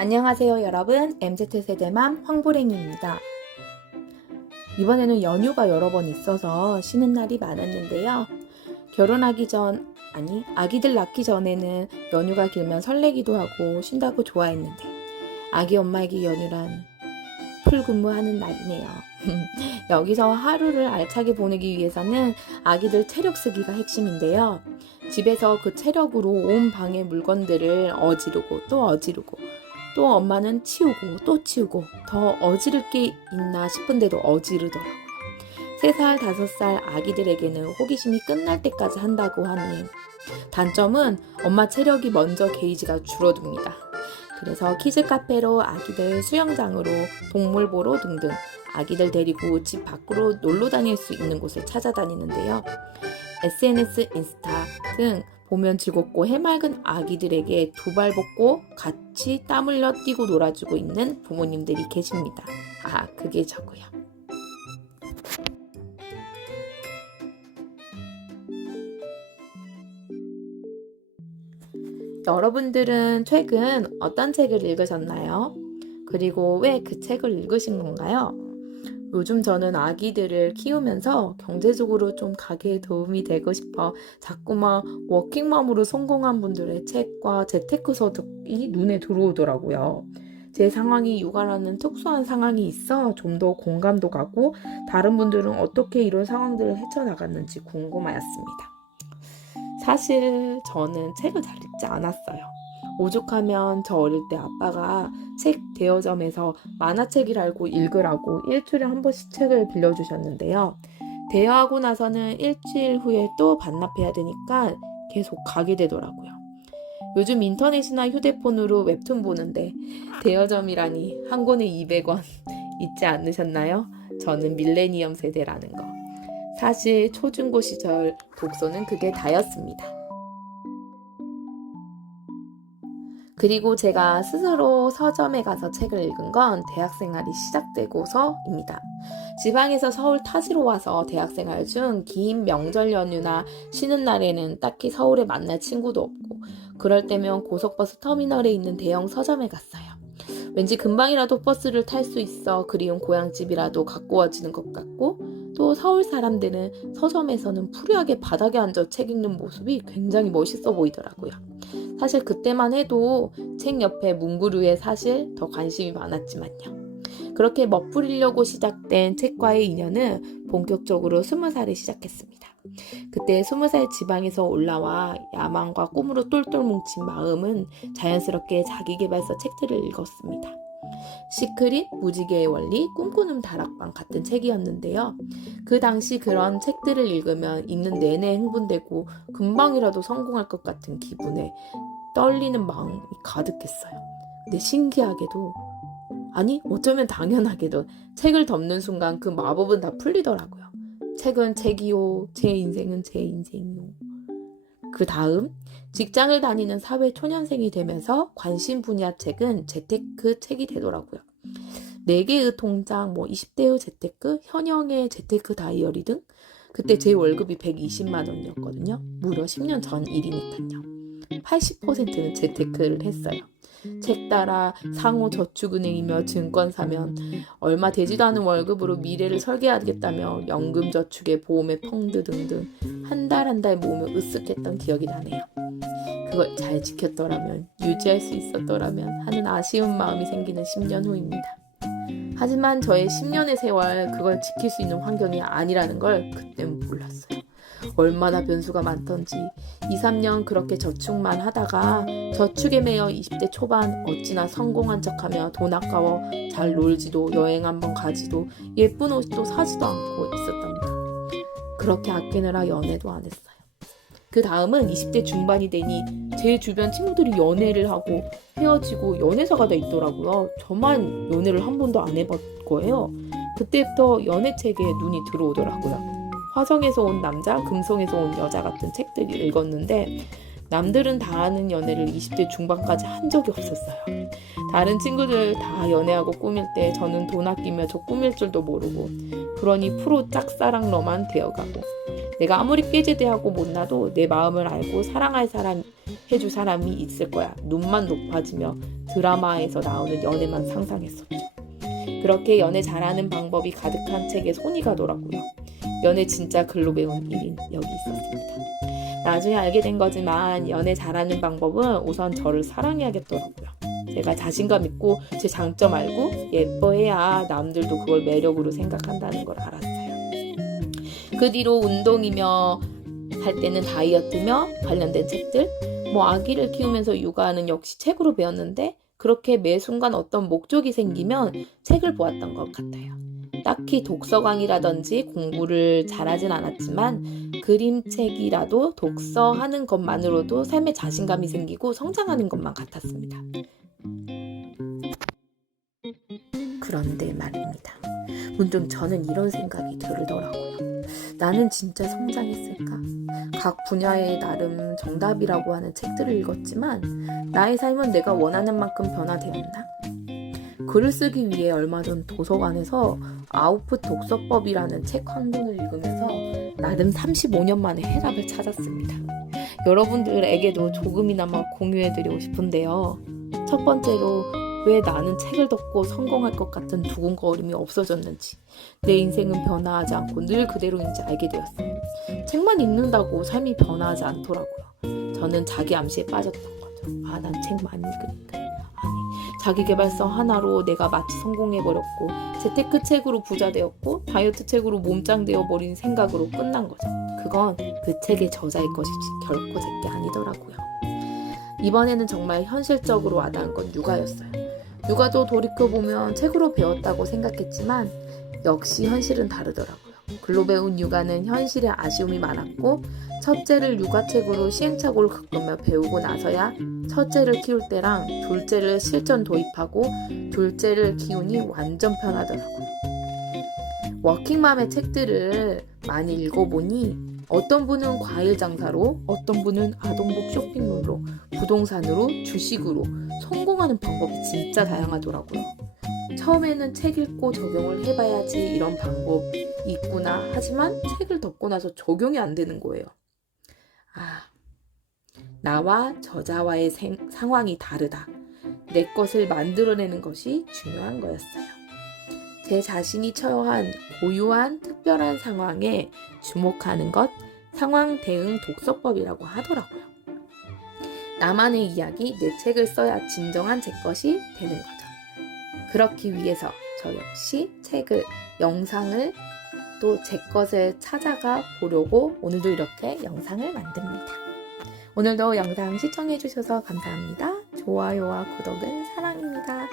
안녕하세요 여러분, MZ세대맘 황보랭이입니다. 이번에는 연휴가 여러 번 있어서 쉬는 날이 많았는데요. 아기들 낳기 전에는 연휴가 길면 설레기도 하고 쉰다고 좋아했는데 아기 엄마에게 연휴란 풀근무하는 날이네요. 여기서 하루를 알차게 보내기 위해서는 아기들 체력 쓰기가 핵심인데요. 집에서 그 체력으로 온 방의 물건들을 어지르고 또 어지르고 또 엄마는 치우고 또 치우고 더 어지를 게 있나 싶은데도 어지르더라고요. 3살, 5살 아기들에게는 호기심이 끝날 때까지 한다고 하니 단점은 엄마 체력이 먼저 게이지가 줄어듭니다. 그래서 키즈 카페로 아기들 수영장으로 동물 보러 등등 아기들 데리고 집 밖으로 놀러 다닐 수 있는 곳을 찾아다니는데요. SNS, 인스타 등 보면 즐겁고 해맑은 아기들에게 두 발 벗고 같이 땀 흘려 뛰고 놀아주고 있는 부모님들이 계십니다. 그게 저고요. 여러분들은 최근 어떤 책을 읽으셨나요? 그리고 왜 그 책을 읽으신 건가요? 요즘 저는 아기들을 키우면서 경제적으로 좀 가게에 도움이 되고 싶어 자꾸만 워킹맘으로 성공한 분들의 책과 재테크 서적이 눈에 들어오더라고요. 제 상황이 육아라는 특수한 상황이 있어 좀 더 공감도 가고 다른 분들은 어떻게 이런 상황들을 헤쳐나갔는지 궁금하였습니다. 사실 저는 책을 잘 읽지 않았어요. 오죽하면 저 어릴 때 아빠가 책 대여점에서 만화책이라고 읽으라고 일주일에 한 번씩 책을 빌려주셨는데요. 대여하고 나서는 일주일 후에 또 반납해야 되니까 계속 가게 되더라고요. 요즘 인터넷이나 휴대폰으로 웹툰 보는데 대여점이라니 한 권에 200원 잊지 않으셨나요? 저는 밀레니엄 세대라는 거. 사실 초중고 시절 독서는 그게 다였습니다. 그리고 제가 스스로 서점에 가서 책을 읽은 건 대학생활이 시작되고서입니다. 지방에서 서울 타지로 와서 대학생활 중 긴 명절 연휴나 쉬는 날에는 딱히 서울에 만날 친구도 없고 그럴 때면 고속버스 터미널에 있는 대형 서점에 갔어요. 왠지 금방이라도 버스를 탈 수 있어 그리운 고향집이라도 가까워지는 것 같고 또 서울 사람들은 서점에서는 풀이하게 바닥에 앉아 책 읽는 모습이 굉장히 멋있어 보이더라고요. 사실 그때만 해도 책 옆에 문구류에 사실 더 관심이 많았지만요. 그렇게 멋부리려고 시작된 책과의 인연은 본격적으로 20살에 시작했습니다. 그때 20살 지방에서 올라와 야망과 꿈으로 똘똘 뭉친 마음은 자연스럽게 자기계발서 책들을 읽었습니다. 시크릿, 무지개의 원리, 꿈꾸는 다락방 같은 책이었는데요. 그 당시 그런 책들을 읽으면 읽는 내내 흥분되고 금방이라도 성공할 것 같은 기분에 떨리는 마음이 가득했어요. 근데 신기하게도 어쩌면 당연하게도 책을 덮는 순간 그 마법은 다 풀리더라고요. 책은 책이요, 제 인생은 제 인생이요. 그 다음 직장을 다니는 사회 초년생이 되면서 관심 분야 책은 재테크 책이 되더라고요. 4개의 통장, 20대의 재테크, 현영의 재테크 다이어리 등 그때 제 월급이 120만 원이었거든요. 무려 10년 전 일이니까요. 80%는 재테크를 했어요. 책 따라 상호저축은행이며 증권 사면 얼마 되지도 않은 월급으로 미래를 설계하겠다며 연금저축에 보험에 펀드 등등 한 달 한 달 모으며 으쓱했던 기억이 나네요. 그걸 잘 지켰더라면, 유지할 수 있었더라면 하는 아쉬운 마음이 생기는 10년 후입니다. 하지만 저의 10년의 세월 그걸 지킬 수 있는 환경이 아니라는 걸 그땐 몰랐어요. 얼마나 변수가 많던지 2-3년 그렇게 저축만 하다가 저축에 매여 20대 초반 어찌나 성공한 척하며 돈 아까워 잘 놀지도 여행 한번 가지도 예쁜 옷도 사지도 않고 있었답니다. 그렇게 아끼느라 연애도 안 했어요. 그 다음은 20대 중반이 되니 제 주변 친구들이 연애를 하고 헤어지고 연애사가 다 있더라고요. 저만 연애를 한 번도 안 해봤 거예요. 그때부터 연애책에 눈이 들어오더라고요. 화성에서 온 남자, 금성에서 온 여자 같은 책들을 읽었는데 남들은 다 하는 연애를 20대 중반까지 한 적이 없었어요. 다른 친구들 다 연애하고 꾸밀 때 저는 돈 아끼며 저 꾸밀 줄도 모르고 그러니 프로 짝사랑러만 되어가고 내가 아무리 꾀제대하고 못나도 내 마음을 알고 사랑할 사람 해줄 사람이 있을 거야. 눈만 높아지며 드라마에서 나오는 연애만 상상했었죠. 그렇게 연애 잘하는 방법이 가득한 책에 손이 가더라고요. 연애 진짜 글로 배운 1인 여기 있었습니다. 나중에 알게 된 거지만 연애 잘하는 방법은 우선 저를 사랑해야겠더라고요. 제가 자신감 있고 제 장점 알고 예뻐해야 남들도 그걸 매력으로 생각한다는 걸 알았어요. 그 뒤로 운동이며 할 때는 다이어트며 관련된 책들, 아기를 키우면서 육아는 역시 책으로 배웠는데 그렇게 매 순간 어떤 목적이 생기면 책을 보았던 것 같아요. 딱히 독서광이라든지 공부를 잘하진 않았지만 그림책이라도 독서하는 것만으로도 삶에 자신감이 생기고 성장하는 것만 같았습니다. 그런데 말입니다. 문득 저는 이런 생각이 들더라고요. 나는 진짜 성장했을까? 각 분야에 나름 정답이라고 하는 책들을 읽었지만 나의 삶은 내가 원하는 만큼 변화되었나? 글을 쓰기 위해 얼마 전 도서관에서 아웃풋 독서법이라는 책 한 권을 읽으면서 나름 35년 만에 해답을 찾았습니다. 여러분들에게도 조금이나마 공유해드리고 싶은데요. 첫 번째로 왜 나는 책을 덮고 성공할 것 같은 두근거림이 없어졌는지, 내 인생은 변화하지 않고 늘 그대로인지 알게 되었어요. 책만 읽는다고 삶이 변화하지 않더라고요. 저는 자기 암시에 빠졌던 거죠. 난 책만 읽으니까. 아니, 자기계발서 하나로 내가 마치 성공해버렸고 재테크 책으로 부자 되었고 다이어트 책으로 몸짱 되어버린 생각으로 끝난 거죠. 그건 그 책의 저자의 것이지 결코 제게 아니더라고요. 이번에는 정말 현실적으로 와닿은 건 육아였어요. 육아도 돌이켜보면 책으로 배웠다고 생각했지만 역시 현실은 다르더라고요. 글로 배운 육아는 현실에 아쉬움이 많았고 첫째를 육아책으로 시행착오를 겪으며 배우고 나서야 첫째를 키울 때랑 둘째를 실전 도입하고 둘째를 키우니 완전 편하더라고요. 워킹맘의 책들을 많이 읽어보니 어떤 분은 과일 장사로, 어떤 분은 아동복 쇼핑몰로, 부동산으로, 주식으로 성공하는 방법이 진짜 다양하더라고요. 처음에는 책 읽고 적용을 해봐야지 이런 방법이 있구나 하지만 책을 덮고 나서 적용이 안 되는 거예요. 나와 저자와의 상황이 다르다. 내 것을 만들어내는 것이 중요한 거였어요. 제 자신이 처한 고유한 특별한 상황에 주목하는 것, 상황 대응 독서법이라고 하더라고요. 나만의 이야기, 내 책을 써야 진정한 제 것이 되는 거죠. 그렇기 위해서 저 역시 책을, 영상을 또 제 것을 찾아가 보려고 오늘도 이렇게 영상을 만듭니다. 오늘도 영상 시청해주셔서 감사합니다. 좋아요와 구독은 사랑입니다.